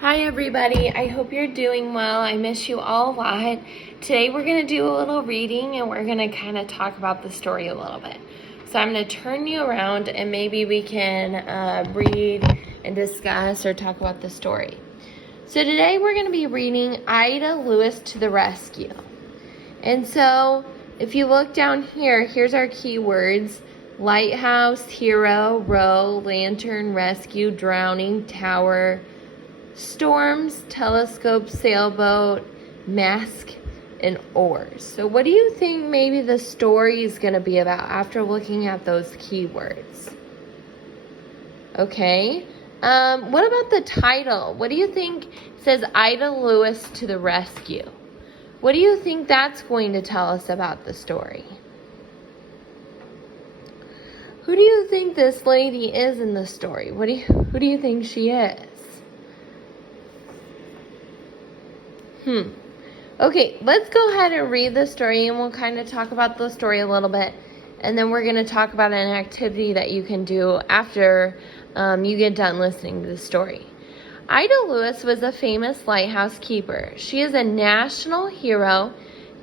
Hi everybody, I hope you're doing well. I miss you all a lot. Today we're going to do a little reading and we're going to kind of talk about the story a little bit. So I'm going to turn you around and maybe we can read and discuss or talk about the story. So today we're going to be reading Ida Lewis to the Rescue. And so if you look down here, here's our keywords: lighthouse, hero, row, lantern, rescue, drowning, tower, storms, telescope, sailboat, mask, and oars. So what do you think maybe the story is going to be about after looking at those keywords? Okay. What about the title? What do you think says Ida Lewis to the Rescue? What do you think that's going to tell us about the story? Who do you think this lady is in the story? Who do you think she is? Okay, let's go ahead and read the story and we'll kind of talk about the story a little bit. And then we're going to talk about an activity that you can do after you get done listening to the story. Ida Lewis was a famous lighthouse keeper. She is a national hero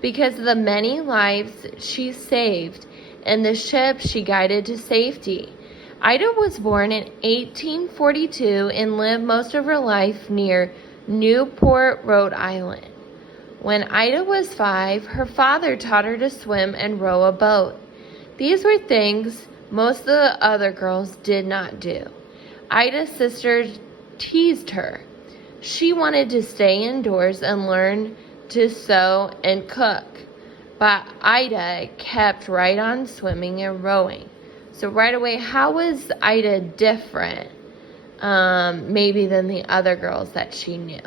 because of the many lives she saved and the ships she guided to safety. Ida was born in 1842 and lived most of her life near Newport, Rhode Island. When Ida was 5, her father taught her to swim and row a boat. These were things most of the other girls did not do. Ida's sisters teased her. She wanted to stay indoors and learn to sew and cook, but Ida kept right on swimming and rowing. So right away, how was Ida different? Maybe than the other girls that she knew.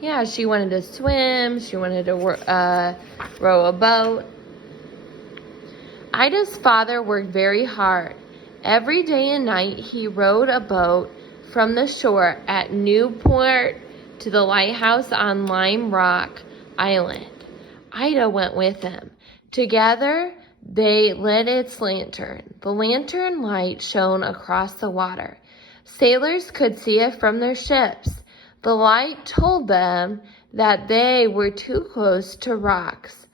Yeah, she wanted to swim. She wanted to row a boat. Ida's father worked very hard. Every day and night, he rowed a boat from the shore at Newport to the lighthouse on Lime Rock Island. Ida went with him. Together, they lit its lantern. The lantern light shone across the water. Sailors could see it from their ships. The light told them that they were too close to rocks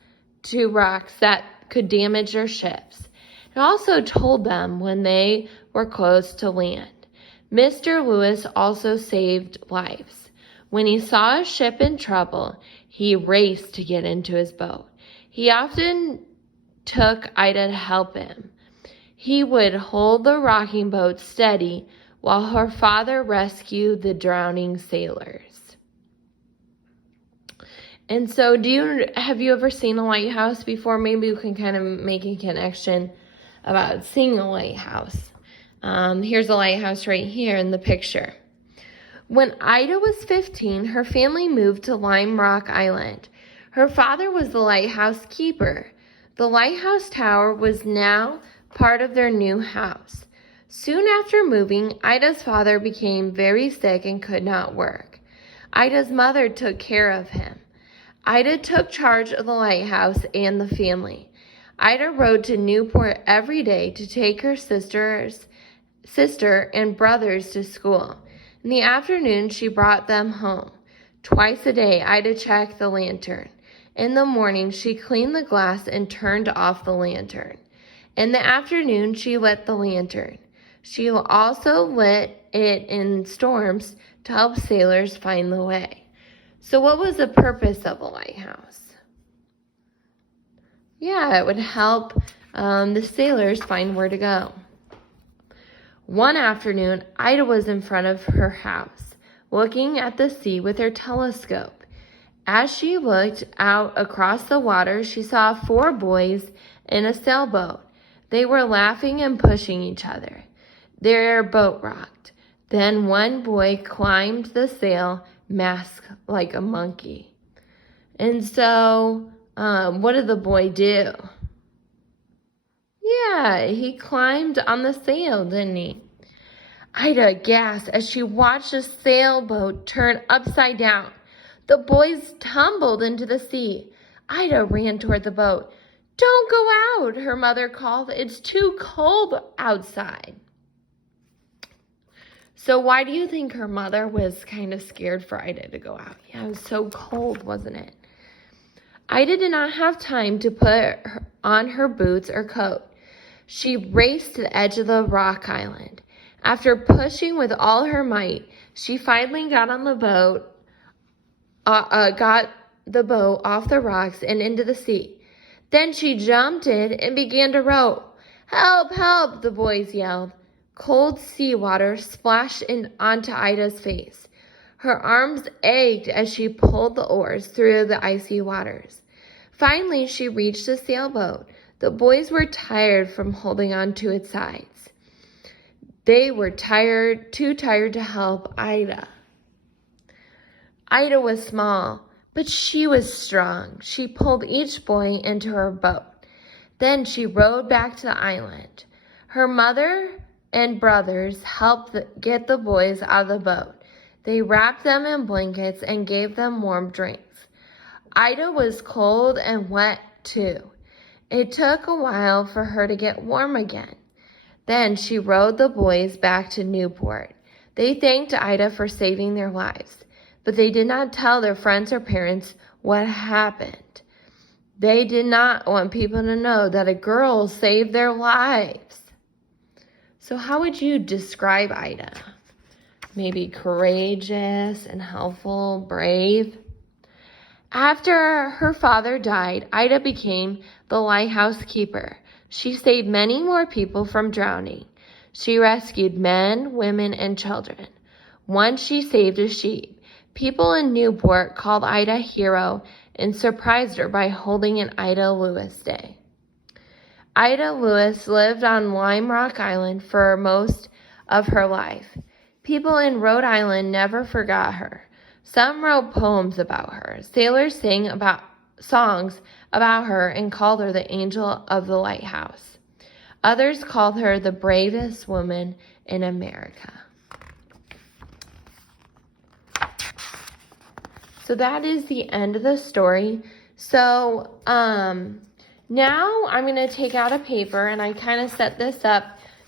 that could damage their ships. It also told them when they were close to land. Mr. Lewis also saved lives. When he saw a ship in trouble, he raced to get into his boat. He often took Ida to help him. He would hold the rocking boat steady while her father rescued the drowning sailors. And so have you ever seen a lighthouse before? Maybe we can kind of make a connection about seeing a lighthouse. Here's a lighthouse right here in the picture. When Ida was 15, her family moved to Lime Rock Island. Her father was the lighthouse keeper. The lighthouse tower was now part of their new house. Soon after moving, Ida's father became very sick and could not work. Ida's mother took care of him. Ida took charge of the lighthouse and the family. Ida rode to Newport every day to take her sister and brothers to school. In the afternoon, she brought them home. Twice a day, Ida checked the lantern. In the morning, she cleaned the glass and turned off the lantern. In the afternoon, she lit the lantern. She also lit it in storms to help sailors find the way. So what was the purpose of a lighthouse? Yeah, it would help the sailors find where to go. One afternoon, Ida was in front of her house, looking at the sea with her telescope. As she looked out across the water, she saw 4 boys in a sailboat. They were laughing and pushing each other. Their boat rocked. Then one boy climbed the sail mast like a monkey. And so, what did the boy do? Yeah, he climbed on the sail, didn't he? Ida gasped as she watched the sailboat turn upside down. The boys tumbled into the sea. Ida ran toward the boat. "Don't go out," her mother called. "It's too cold outside." So why do you think her mother was kind of scared for Ida to go out? Yeah, it was so cold, wasn't it? Ida did not have time to put on her boots or coat. She raced to the edge of the rock island. After pushing with all her might, she finally got on the boat, got the boat off the rocks and into the sea. Then she jumped in and began to row. "Help, help," the boys yelled. Cold seawater splashed onto Ida's face. Her arms ached as she pulled the oars through the icy waters. Finally, she reached the sailboat. The boys were tired from holding on to its sides. They were too tired to help Ida. Ida was small, but she was strong. She pulled each boy into her boat. Then she rowed back to the island. Her mother and brothers helped get the boys out of the boat. They wrapped them in blankets and gave them warm drinks. Ida was cold and wet too. It took a while for her to get warm again. Then she rowed the boys back to Newport. They thanked Ida for saving their lives, but they did not tell their friends or parents what happened. They did not want people to know that a girl saved their lives. So how would you describe Ida? Maybe courageous and helpful, brave. After her father died, Ida became the lighthouse keeper. She saved many more people from drowning. She rescued men, women, and children. Once she saved a sheep. People in Newport called Ida a hero and surprised her by holding an Ida Lewis Day. Ida Lewis lived on Lime Rock Island for most of her life. People in Rhode Island never forgot her. Some wrote poems about her. Sailors sang songs about her and called her the Angel of the Lighthouse. Others called her the bravest woman in America. So that is the end of the story. So, now I'm going to take out a paper, and I kind of set this up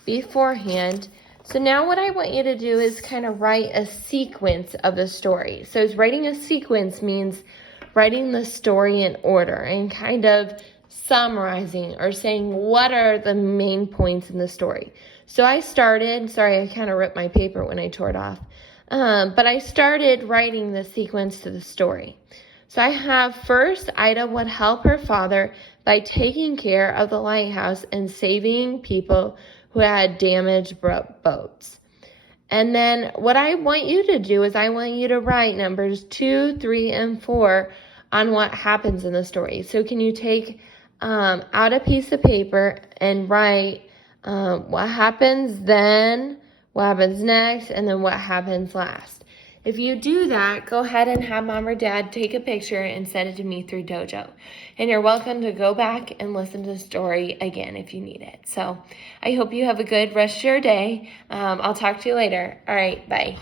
beforehand. So now what I want you to do is kind of write a sequence of the story. So writing a sequence means writing the story in order and kind of summarizing or saying what are the main points in the story. So I started, sorry, I kind of ripped my paper when I tore it off. But I started writing the sequence to the story. So I have first, Ida would help her father by taking care of the lighthouse and saving people who had damaged boats. And then what I want you to do is I want you to write numbers 2, 3, and 4 on what happens in the story. So can you take out a piece of paper and write what happens then, what happens next, and then what happens last. If you do that, go ahead and have mom or dad take a picture and send it to me through Dojo. And you're welcome to go back and listen to the story again if you need it. So I hope you have a good rest of your day. I'll talk to you later. All right, bye.